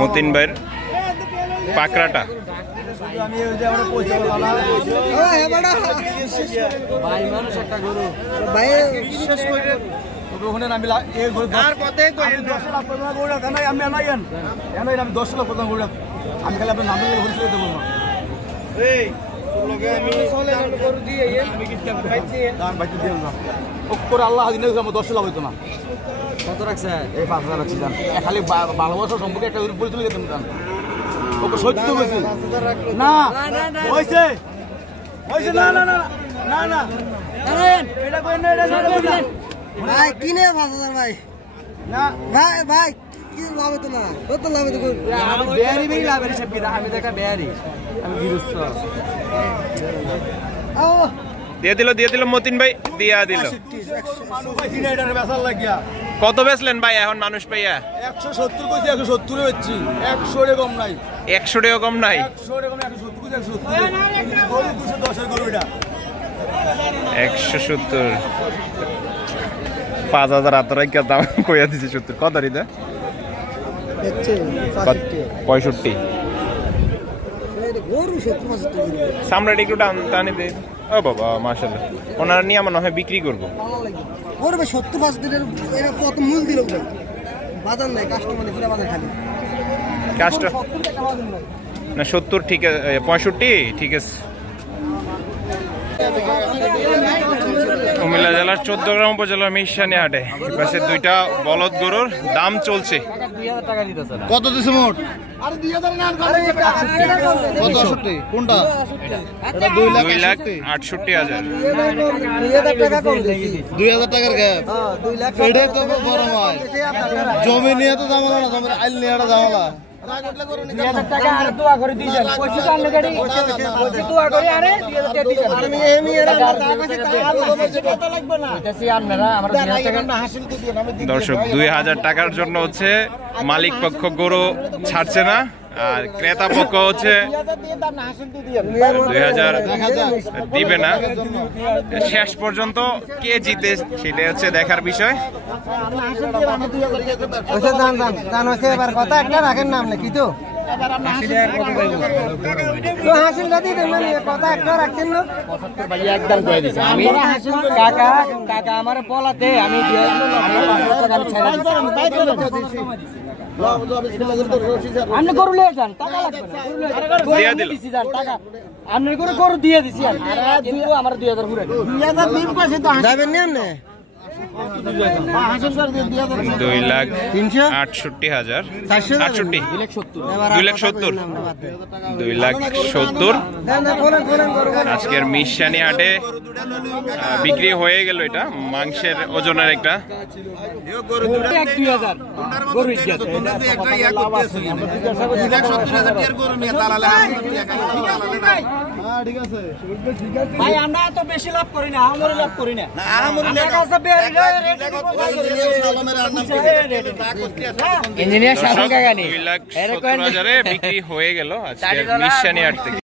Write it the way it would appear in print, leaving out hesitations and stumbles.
মতিন ভাইয়ের পাকড়াটা আল্লাহ 10 লাভ হইতো না কত রাখছে এই 5000 রাখছি জান খালি ভালোবাসা সম্পর্কে একটা উপরে তুলে দিতেন জান ওকে সত্য বলছি না হইছে হইছে না না না না না এটা কই না এটা না ভাই কিনে 5000 ভাই না ভাই ভাই কি লাভ হতো না কত লাভ হতো আমি বেয়ারি বেই লাভ এর সব কি আমি দেখা বেয়ারি আমি গিরস্ত ও দিয়ে দিল মতিন ভাই দিয়া দিল কত বেচলেন ভাই এখন মানুষ পাইয়া 170 কইছি 170 এ বেচছি 100 এর কম নাই 100 টাকা কম নাই 100 এর কম 170 কইছি 170 গরু 210 এর গরু এটা 170 5000 আতরাই কে দাম কইয়া দিছি 70 কত রিদা 65 গরু 70 সামরাটা একটু টানি দে ও বাবা মাশাআল্লাহ ওনারা নিয়ে মনে হয় বিক্রি করবো ওরে ভাই 70 দিনের এটা কত মূল দিল ভাই বাজার নাই কাস্টমার পুরো বাজার খালি না 70 ঠিক আছে 65 ঠিক আছে কুমিল্লা জেলার 14 গ্রাম উপজেলার মিশানি হাটে পাশে দুইটা বলদ গরুর দাম চলছে কত দিছে মোট আরে 2000 না কত 68 কোনটা এটা 2,68,000 2000 টাকা কম দিছি 2000 টাকার গ্যাপ হ্যাঁ 2 লাখ এটা তো বড় হয় জমি নিয়ে তো জামালা না জমি আইল নিয়ে এটা জামালা 2000 টাকা আর দোয়া করে দিছেন কইছি তো আপনি গাড়ি কইছি দোয়া করে আরে 2000 টাকা দিছেন আমি এমনি এর টাকা কইছি কত লাগবে না কইছি আপনারা আমার 2000 টাকা না হাসিল তো দিবেন আমি দর্শক 2000 টাকার জন্য হচ্ছে মালিক পক্ষ গরু ছাড়ছে না আর ক্রেতা পক্ষ হচ্ছে 2000 দিবে না শেষ পর্যন্ত কে জিতে সেটা হচ্ছে দেখার বিষয় এবার কথা একটা রাখেন না আপনি কি তো কথা একটা রাখছেন না একদম করে দিছে আমি কাকা কাকা আমার বলাতে আমি আপনি গরু লিয়ে যান টাকা লাগবে না টাকা আপনি গরু দিয়ে দিছি কিন্তু আমার 2000 পুরো 2000 দিন কইছে তো যাবেন না আপনি 2,68,000 2,70,000 আজকের মিশানি হাটে বিক্রি হয়ে গেল এটা মাংসের ওজনের একটা আমরা এত বেশি লাভ করি না আমরা লাভ করি না ইঞ্জিনিয়ার 2,70,000 বিক্রি হয়ে গেল আজকের মিশানি হাট থেকে।